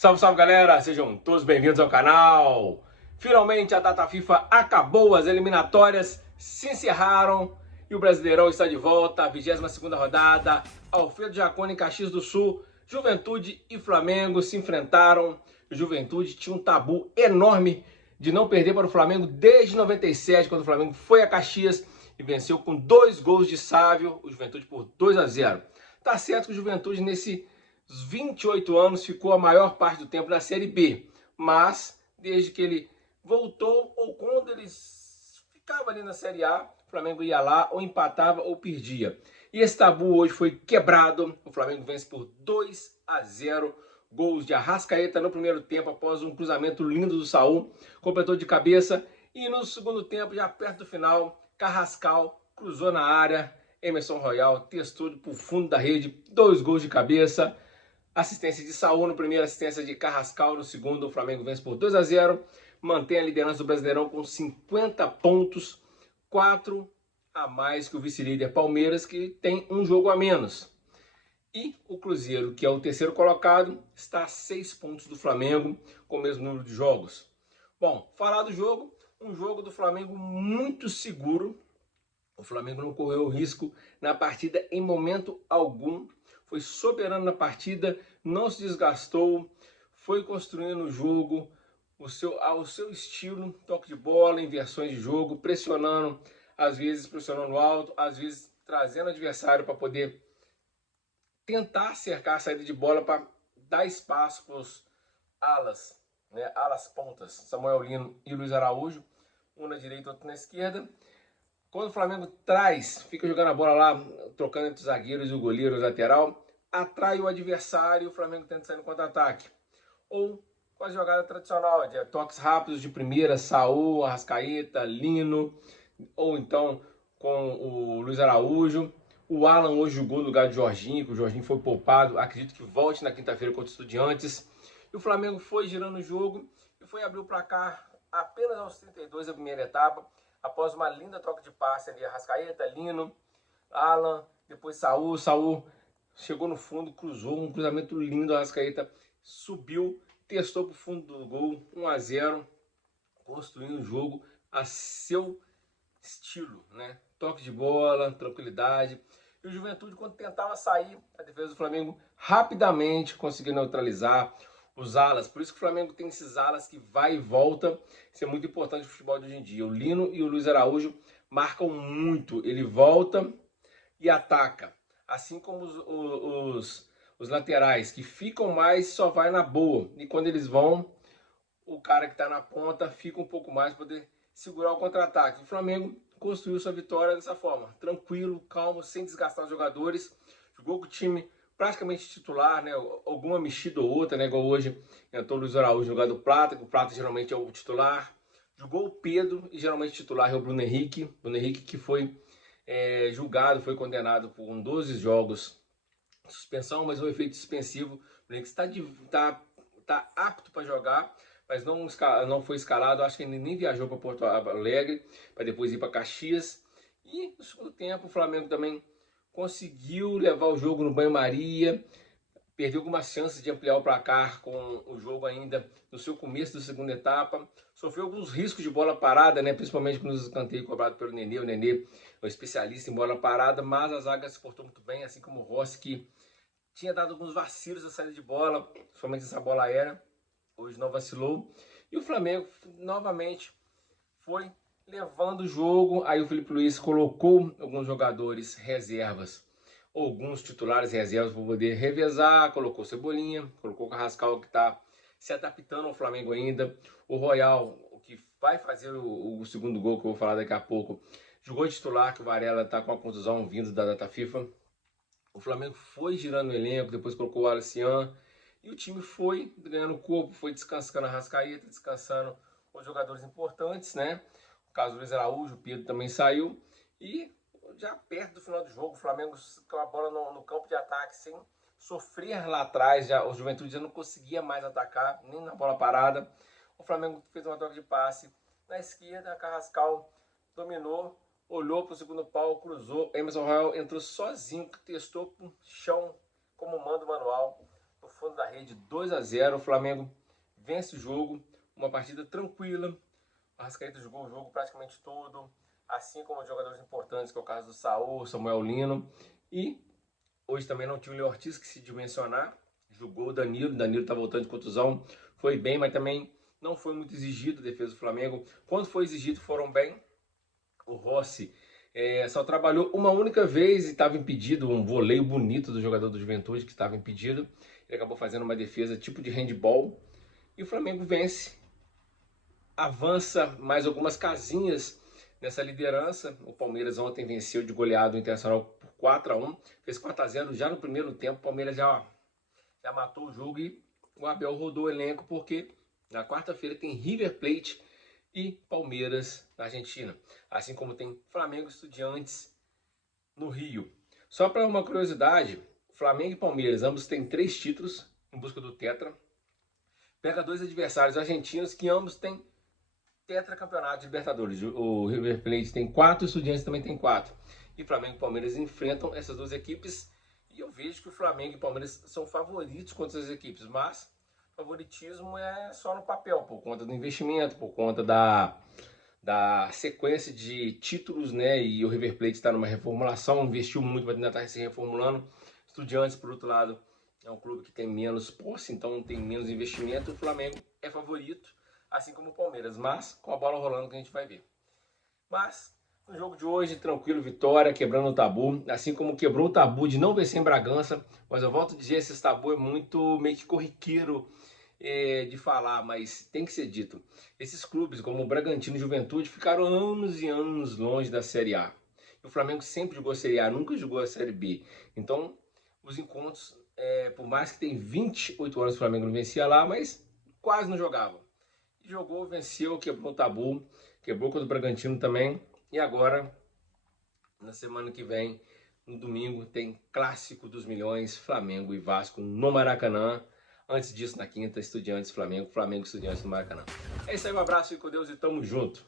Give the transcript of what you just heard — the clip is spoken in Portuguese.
Salve, salve galera, sejam todos bem-vindos ao canal. Finalmente a data FIFA acabou, as eliminatórias se encerraram e o Brasileirão está de volta, a 22ª rodada. Alfredo Jaconi em Caxias do Sul, Juventude e Flamengo se enfrentaram. O Juventude tinha um tabu enorme de não perder para o Flamengo desde 97, quando o Flamengo foi a Caxias e venceu com 2 gols de Sávio, o Juventude por 2-0. Tá certo que o Juventude nesses 28 anos ficou a maior parte do tempo na Série B, mas desde que ele voltou ou quando ele ficava ali na Série A, o Flamengo ia lá ou empatava ou perdia. E esse tabu hoje foi quebrado, o Flamengo vence por 2-0, gols de Arrascaeta no primeiro tempo após um cruzamento lindo do Saul, completou de cabeça e no segundo tempo, já perto do final, Carrascal cruzou na área, Emerson Royal testou por fundo da rede, 2 gols de cabeça. Assistência de Saul no primeiro, assistência de Carrascal no segundo. O Flamengo vence por 2-0, mantém a liderança do Brasileirão com 50 pontos, 4 a mais que o vice-líder Palmeiras, que tem um jogo a menos. E o Cruzeiro, que é o terceiro colocado, está a 6 pontos do Flamengo, com o mesmo número de jogos. Bom, falar do jogo, um jogo do Flamengo muito seguro. O Flamengo não correu risco na partida em momento algum. Foi soberano na partida, não se desgastou, foi construindo o jogo ao seu estilo, toque de bola, inversões de jogo, pressionando, às vezes pressionando alto, às vezes trazendo o adversário para poder tentar cercar a saída de bola para dar espaço para os alas, né, alas pontas, Samuel Lino e Luiz Araújo, um na direita, outro na esquerda. Quando o Flamengo traz, fica jogando a bola lá, trocando entre os zagueiros e o goleiro, o lateral, atrai o adversário e o Flamengo tenta sair no contra-ataque. Ou com a jogada tradicional, de toques rápidos de primeira, Saul, Arrascaeta, Lino, ou então com o Luiz Araújo. O Alan hoje jogou no lugar de Jorginho, que o Jorginho foi poupado, acredito que volte na quinta-feira contra o Estudiantes. E o Flamengo foi girando o jogo e foi abrir o placar apenas aos 32 da primeira etapa, após uma linda troca de passe ali, Arrascaeta, Lino, Alan, depois Saul chegou no fundo, cruzou, um cruzamento lindo, Arrascaeta subiu, testou para o fundo do gol, 1-0, construindo o jogo a seu estilo, né? Toque de bola, tranquilidade. E o Juventude, quando tentava sair, a defesa do Flamengo rapidamente conseguiu neutralizar os alas. Por isso que o Flamengo tem esses alas que vai e volta. Isso é muito importante no futebol de hoje em dia. O Lino e o Luiz Araújo marcam muito. Ele volta e ataca. Assim como os laterais, que ficam mais, só vai na boa. E quando eles vão, o cara que está na ponta fica um pouco mais para poder segurar o contra-ataque. O Flamengo construiu sua vitória dessa forma, tranquilo, calmo, sem desgastar os jogadores. Jogou com o time praticamente titular, né? Alguma mexida ou outra, né? Igual hoje entrou o Luiz Araújo no lugar do Prata, que o Prata geralmente é o titular. Jogou o Pedro e geralmente titular é o Bruno Henrique. Bruno Henrique que foi julgado, foi condenado por 12 jogos de suspensão, mas o efeito suspensivo. O Bruno Henrique está apto para jogar, mas não foi escalado. Acho que ele nem viajou para Porto Alegre, para depois ir para Caxias. E no segundo tempo o Flamengo também conseguiu levar o jogo no banho-maria, perdeu algumas chances de ampliar o placar com o jogo ainda no seu começo da segunda etapa, sofreu alguns riscos de bola parada, né? Principalmente nos escanteios cobrados pelo Nenê. O Nenê é um especialista em bola parada, mas a zaga se portou muito bem, assim como o Rossi, que tinha dado alguns vacilos na saída de bola, principalmente essa bola aérea. Hoje não vacilou. E o Flamengo novamente foi levando o jogo. Aí o Felipe Luiz colocou alguns jogadores reservas, alguns titulares reservas para poder revezar. Colocou Cebolinha, colocou o Carrascal, que está se adaptando ao Flamengo ainda. O Royal, o que vai fazer o segundo gol, que eu vou falar daqui a pouco, jogou de titular, que o Varela está com a contusão vindo da data FIFA. O Flamengo foi girando o elenco, depois colocou o Alcian, e o time foi ganhando corpo, foi descansando a Arrascaeta, descansando os jogadores importantes, né? O caso do Luiz Araújo, o Pedro também saiu. E já perto do final do jogo, o Flamengo com a bola no campo de ataque, sem sofrer lá atrás, já, o Juventude já não conseguia mais atacar, nem na bola parada. O Flamengo fez uma troca de passe na esquerda, a Carrascal dominou, olhou para o segundo pau, cruzou. Emerson Royal entrou sozinho, testou com o chão, como manda o manual, no fundo da rede, 2-0. O Flamengo vence o jogo, uma partida tranquila. O Arrascaeta jogou o jogo praticamente todo, assim como os jogadores importantes, que é o caso do Saul, Samuel Lino. E hoje também não tinha o Léo Ortiz, que se dimensionar. Jogou o Danilo tá voltando de contusão. Foi bem, mas também não foi muito exigido a defesa do Flamengo. Quando foi exigido, foram bem. O Rossi só trabalhou uma única vez e estava impedido, um voleio bonito do jogador do Juventude que estava impedido. Ele acabou fazendo uma defesa tipo de handball e o Flamengo vence, avança mais algumas casinhas nessa liderança. O Palmeiras ontem venceu de goleado o Internacional por 4-1, fez 4-0 já no primeiro tempo. O Palmeiras já matou o jogo e o Abel rodou o elenco, porque na quarta-feira tem River Plate e Palmeiras na Argentina, assim como tem Flamengo e Estudiantes no Rio. Só para uma curiosidade, Flamengo e Palmeiras, ambos têm 3 títulos em busca do tetra. Pega 2 adversários argentinos que ambos têm tetracampeonato de Libertadores. O River Plate tem 4, o Estudiantes também tem 4. E Flamengo e Palmeiras enfrentam essas 2 equipes. E eu vejo que o Flamengo e Palmeiras são favoritos contra essas equipes, mas favoritismo é só no papel, por conta do investimento, por conta da sequência de títulos, né? E o River Plate está numa reformulação, investiu muito, mas ainda está se reformulando. Estudiantes, por outro lado, é um clube que tem menos posse, então tem menos investimento. O Flamengo é favorito, assim como o Palmeiras, mas com a bola rolando que a gente vai ver. Mas no jogo de hoje, tranquilo, vitória, quebrando o tabu, assim como quebrou o tabu de não vencer em Bragança. Mas eu volto a dizer, esse tabu é muito meio que corriqueiro de falar, mas tem que ser dito. Esses clubes, como o Bragantino e Juventude, ficaram anos e anos longe da Série A. O Flamengo sempre jogou a Série A, nunca jogou a Série B. Então, os encontros, por mais que tem 28 anos o Flamengo não vencia lá, mas quase não jogava. Jogou, venceu, quebrou o tabu, quebrou contra o Bragantino também. E agora, na semana que vem, no domingo, tem Clássico dos Milhões, Flamengo e Vasco no Maracanã. Antes disso, na quinta, Estudiantes, Flamengo, Flamengo e Estudiantes no Maracanã. É isso aí, um abraço, fique com Deus e tamo junto.